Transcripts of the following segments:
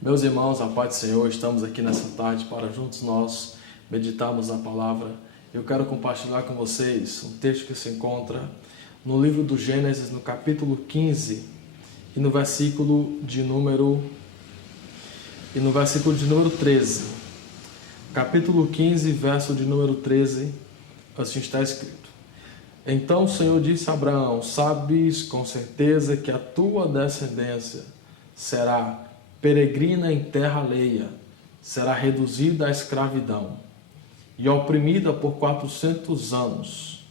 Meus irmãos, a paz do Senhor, estamos aqui nessa tarde para juntos nós meditarmos a palavra. Eu quero compartilhar com vocês um texto que se encontra no livro do Gênesis, no capítulo 15 e no versículo de número 13. Capítulo 15, verso de número 13, assim está escrito: Então o Senhor disse a Abraão: Sabes com certeza que a tua descendência será peregrina em terra alheia, será reduzida à escravidão e oprimida por 400 anos.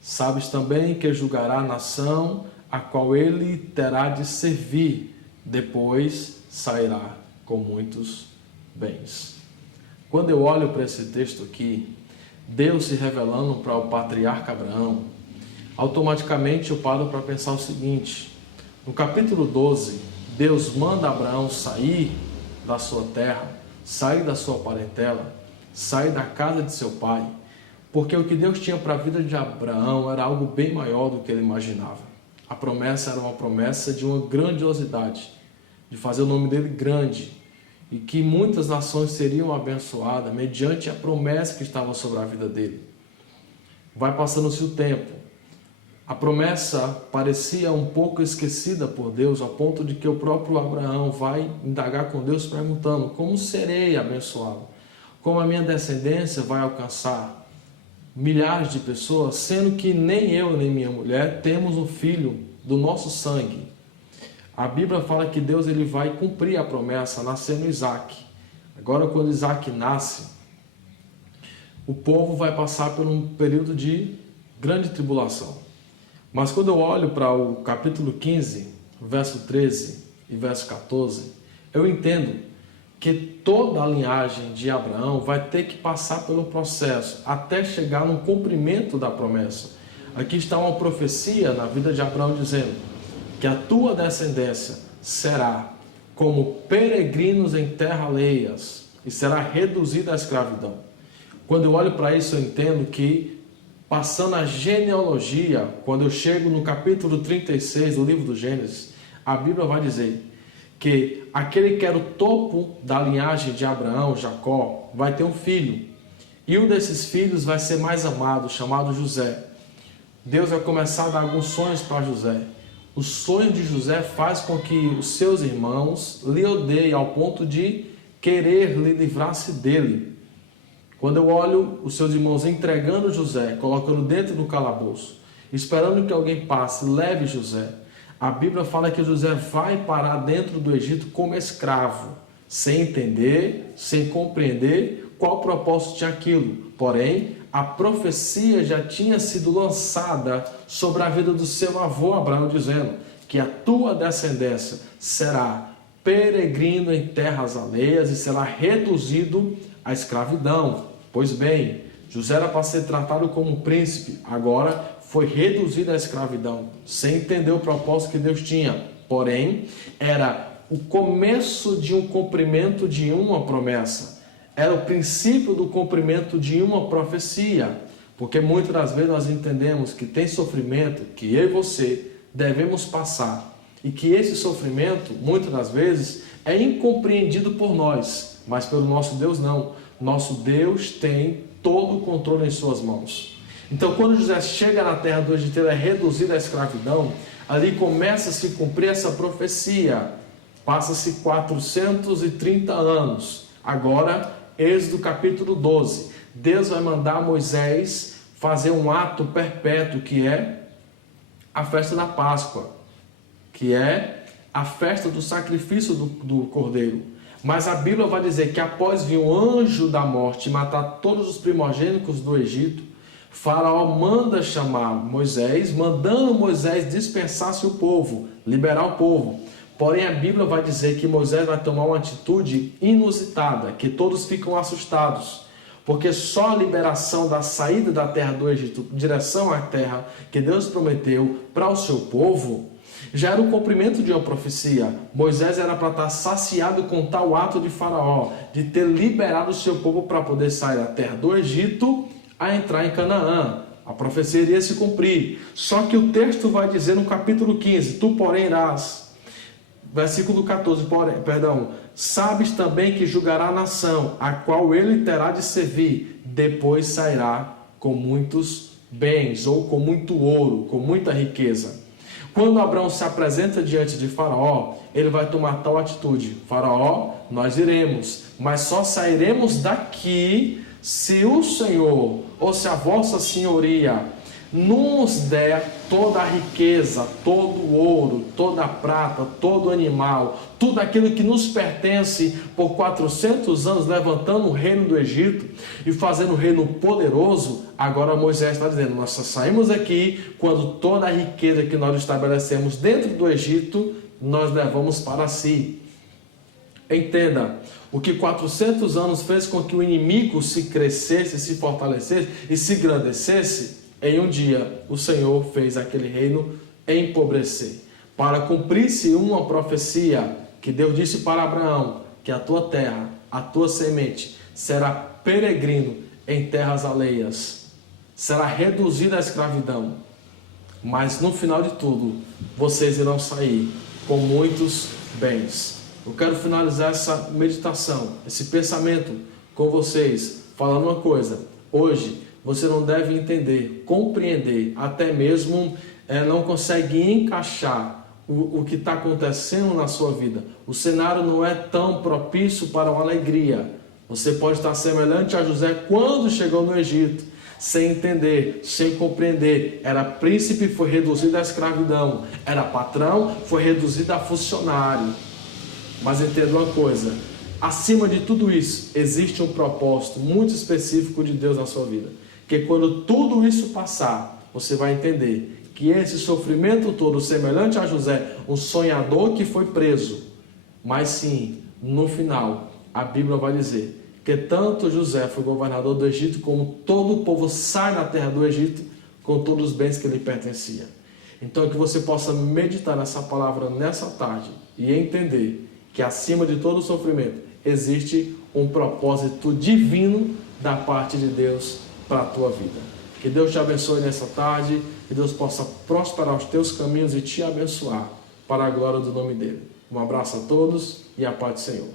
Sabes também que julgará a nação a qual ele terá de servir, depois sairá com muitos bens. Quando eu olho para esse texto aqui, Deus se revelando para o patriarca Abraão, automaticamente eu paro para pensar o seguinte: no capítulo 12, Deus manda Abraão sair da sua terra, sair da sua parentela, sair da casa de seu pai, porque o que Deus tinha para a vida de Abraão era algo bem maior do que ele imaginava. A promessa era uma promessa de uma grandiosidade, de fazer o nome dele grande, e que muitas nações seriam abençoadas mediante a promessa que estava sobre a vida dele. Vai passando-se o tempo. A promessa parecia um pouco esquecida por Deus, ao ponto de que o próprio Abraão vai indagar com Deus perguntando: como serei abençoado? Como a minha descendência vai alcançar milhares de pessoas, sendo que nem eu nem minha mulher temos um filho do nosso sangue? A Bíblia fala que Deus ele vai cumprir a promessa, nascendo Isaac. Agora, quando Isaac nasce, o povo vai passar por um período de grande tribulação. Mas quando eu olho para o capítulo 15, verso 13 e verso 14, eu entendo que toda a linhagem de Abraão vai ter que passar pelo processo até chegar no cumprimento da promessa. Aqui está uma profecia na vida de Abraão dizendo que a tua descendência será como peregrinos em terra alheias e será reduzida à escravidão. Quando eu olho para isso, eu entendo que, passando a genealogia, quando eu chego no capítulo 36 do livro do Gênesis, a Bíblia vai dizer que aquele que era o topo da linhagem de Abraão, Jacó, vai ter um filho. E um desses filhos vai ser mais amado, chamado José. Deus vai começar a dar alguns sonhos para José. O sonho de José faz com que os seus irmãos lhe odeiem ao ponto de querer lhe livrar-se dele. Quando eu olho os seus irmãos entregando José, colocando dentro do calabouço, esperando que alguém passe, leve José, a Bíblia fala que José vai parar dentro do Egito como escravo, sem entender, sem compreender qual propósito tinha aquilo. Porém, a profecia já tinha sido lançada sobre a vida do seu avô Abraão, dizendo que a tua descendência será peregrino em terras alheias e será reduzido à escravidão. Pois bem, José era para ser tratado como um príncipe, agora foi reduzido à escravidão, sem entender o propósito que Deus tinha. Porém, era o começo de um cumprimento de uma promessa. Era o princípio do cumprimento de uma profecia. Porque muitas das vezes nós entendemos que tem sofrimento que eu e você devemos passar. E que esse sofrimento, muitas das vezes, é incompreendido por nós. Mas pelo nosso Deus não. Nosso Deus tem todo o controle em suas mãos. Então, quando José chega na terra do Egito, ele é reduzido à escravidão, ali começa a se cumprir essa profecia. Passa-se 430 anos. Agora, Êxodo capítulo 12. Deus vai mandar Moisés fazer um ato perpétuo, que é a festa da Páscoa, que é a festa do sacrifício do cordeiro. Mas a Bíblia vai dizer que após vir o anjo da morte matar todos os primogênitos do Egito, Faraó manda chamar Moisés, mandando Moisés dispensar-se o povo, liberar o povo. Porém, a Bíblia vai dizer que Moisés vai tomar uma atitude inusitada, que todos ficam assustados, porque só a liberação da saída da terra do Egito, em direção à terra que Deus prometeu para o seu povo, já era o cumprimento de uma profecia. Moisés era para estar saciado com tal ato de Faraó, de ter liberado o seu povo para poder sair da terra do Egito a entrar em Canaã. A profecia iria se cumprir. Só que o texto vai dizer no capítulo 15, tu porém irás Versículo 14, sabes também que julgará a nação, a qual ele terá de servir, depois sairá com muitos bens, ou com muito ouro, com muita riqueza. Quando Abraão se apresenta diante de Faraó, ele vai tomar tal atitude: Faraó, nós iremos, mas só sairemos daqui se o Senhor, ou se a vossa senhoria, nos der toda a riqueza, todo o ouro, toda a prata, todo o animal, tudo aquilo que nos pertence por 400 anos, levantando o reino do Egito e fazendo um reino poderoso. Agora Moisés está dizendo: nós só saímos aqui quando toda a riqueza que nós estabelecemos dentro do Egito, nós levamos para si. Entenda, o que 400 anos fez com que o inimigo se crescesse, se fortalecesse e se engrandecesse, em um dia o Senhor fez aquele reino empobrecer, para cumprir-se uma profecia que Deus disse para Abraão, que a tua terra, a tua semente, será peregrino em terras alheias, será reduzida à escravidão, mas no final de tudo, vocês irão sair com muitos bens. Eu quero finalizar essa meditação, esse pensamento com vocês, falando uma coisa: hoje você não deve entender, compreender, até mesmo não consegue encaixar o que está acontecendo na sua vida. O cenário não é tão propício para uma alegria. Você pode estar semelhante a José quando chegou no Egito, sem entender, sem compreender. Era príncipe, foi reduzido à escravidão. Era patrão, foi reduzido a funcionário. Mas entenda uma coisa: acima de tudo isso, existe um propósito muito específico de Deus na sua vida. Que quando tudo isso passar, você vai entender que esse sofrimento todo, semelhante a José, um sonhador que foi preso, mas sim, no final, a Bíblia vai dizer que tanto José foi governador do Egito, como todo o povo sai da terra do Egito com todos os bens que lhe pertenciam. Então, que você possa meditar nessa palavra nessa tarde e entender que acima de todo o sofrimento existe um propósito divino da parte de Deus para a tua vida. Que Deus te abençoe nessa tarde, que Deus possa prosperar os teus caminhos e te abençoar para a glória do nome dele. Um abraço a todos e a paz do Senhor.